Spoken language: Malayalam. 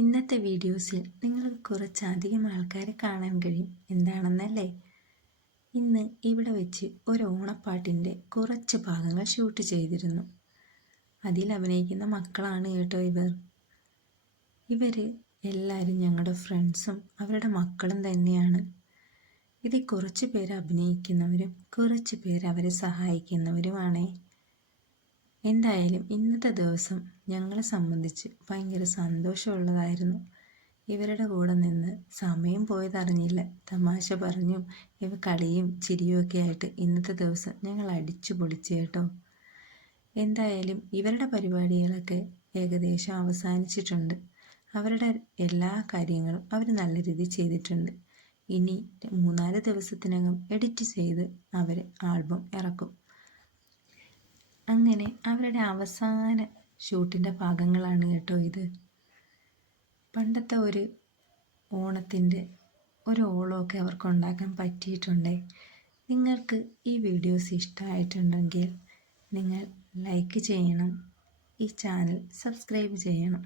ഇന്നത്തെ വീഡിയോസിൽ നിങ്ങൾക്ക് കുറച്ചധികം ആൾക്കാരെ കാണാൻ കഴിയും. എന്താണെന്നല്ലേ? ഇന്ന് ഇവിടെ വെച്ച് ഒരു ഓണപ്പാട്ടിൻ്റെ കുറച്ച് ഭാഗങ്ങൾ ഷൂട്ട് ചെയ്തിരുന്നു. അതിൽ അഭിനയിക്കുന്ന മക്കളാണ് കേട്ടോ ഇവർ എല്ലാവരും ഞങ്ങളുടെ ഫ്രണ്ട്സും അവരുടെ മക്കളും തന്നെയാണ്. ഇതിൽ കുറച്ച് പേര് അഭിനയിക്കുന്നവരും കുറച്ച് പേര് അവരെ സഹായിക്കുന്നവരുമാണേ. എന്തായാലും ഇന്നത്തെ ദിവസം ഞങ്ങളെ സംബന്ധിച്ച് ഭയങ്കര സന്തോഷമുള്ളതായിരുന്നു. ഇവരുടെ കൂടെ നിന്ന് സമയം പോയതറിഞ്ഞില്ല. തമാശ പറഞ്ഞും കളിയും ചിരിയും ഒക്കെ ആയിട്ട് ഇന്നത്തെ ദിവസം ഞങ്ങൾ അടിച്ചു പൊളിച്ചു കേട്ടോ. എന്തായാലും ഇവരുടെ പരിപാടികളൊക്കെ ഏകദേശം അവസാനിച്ചിട്ടുണ്ട്. അവരുടെ എല്ലാ കാര്യങ്ങളും അവർ നല്ല രീതിയിൽ ചെയ്തിട്ടുണ്ട്. ഇനി 3-4 ദിവസത്തിനകം എഡിറ്റ് ചെയ്ത് അവർ ആൽബം ഇറക്കും. അങ്ങനെ അവരുടെ അവസാന ഷൂട്ടിൻ്റെ ഭാഗങ്ങളാണ് കേട്ടോ ഇത്. പണ്ടത്തെ ഒരു ഓണത്തിൻ്റെ ഒരു ഓളമൊക്കെ അവർക്ക് ഉണ്ടാക്കാൻ പറ്റിയിട്ടുണ്ട്. നിങ്ങൾക്ക് ഈ വീഡിയോസ് ഇഷ്ടമായിട്ടുണ്ടെങ്കിൽ നിങ്ങൾ ലൈക്ക് ചെയ്യണം, ഈ ചാനൽ സബ്സ്ക്രൈബ് ചെയ്യണം.